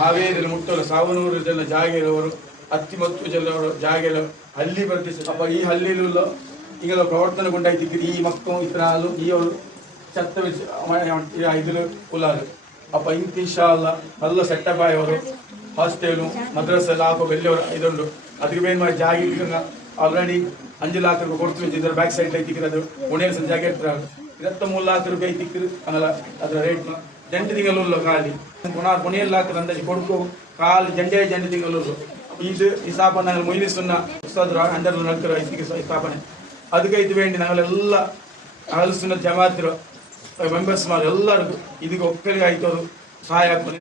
ಹಾವೇರಿಯಲ್ಲಿ ಮುಟ್ಟಲು ಸಾವನೂರು ಜನ ಜಾಗೆರವರು ಅತ್ತಿ ಮತ್ತು ಜನರು ಜಾಗೆರ ಹಳ್ಳಿ ಬರ್ತಿ ಅಪ್ಪ ಈ ಹಳ್ಳಿಲು ಈಗ ಪ್ರವರ್ತನೆಗೊಂಡಾಯ್ತು ಈ ಮಕ್ಕಳು ಇತರಾಲು ಈ చెత్త ఐదులు కులాలు అప్ప ఇంక ఇన్షాల్లా నల్ల సెటప్ అయ్యేవారు హాస్టల్ మద్రసాలు ఆకు వెళ్ళేవారు ఐదుండు ಅದಕ್ಕೆ ಬೇರೆ ಮಾಡಿ ಜಾಗ ಆಲ್ರೆಡಿ 5 ಲಕ್ಷ ರೂಪಾಯಿ ಕೊಡ್ತೀವಿ ಇದರ ಬ್ಯಾಕ್ ಸೈಡ್ ಐತಿಕ್ಕಿರೋದು ಉಣೇರ್ ಸಲ ಜಾಗ ಇರ್ತಾರೆ 23 ಲಕ್ಷ ರೂಪಾಯಿ ಐತಿಕ್ಕಿರು ಅಂಗಲ್ಲ ಅದರ ರೇಟ್ ಜಂಟಿ ತಿಂಗಳು ಖಾಲಿ ಪುನಃ 17 ಲಕ್ಷ ಅಂದಾಜು ಕೊಡ್ಕೋ ಖಾಲಿ ಜಂಟಿ ತಿಂಗಳು ಇದು ಈ ಸ್ಥಾಪನೆ ಮೊಯ್ಲಿಸುನ್ನ ಉಸ್ತಾದ್ರು ಅಂದರು ನಡ್ಕರು ಐತಿಕ್ಕೆ ಸ್ಥಾಪನೆ ಅದಕ್ಕೆ ಇದು ಬೇಂಡಿ ನಾವೆಲ್ಲ ಅಹಲ್ ಸುನ್ನತ್ ಜಮಾತಿರು ಮೆಂಬರ್ಸ್ ಮಾಡಿ ಎಲ್ಲರಿಗೂ ಇದಕ್ಕೆ ಒಕ್ಕಲಿಗೆ ಆಯ್ತು ಸಹಾಯ ಆಗ್ತದೆ.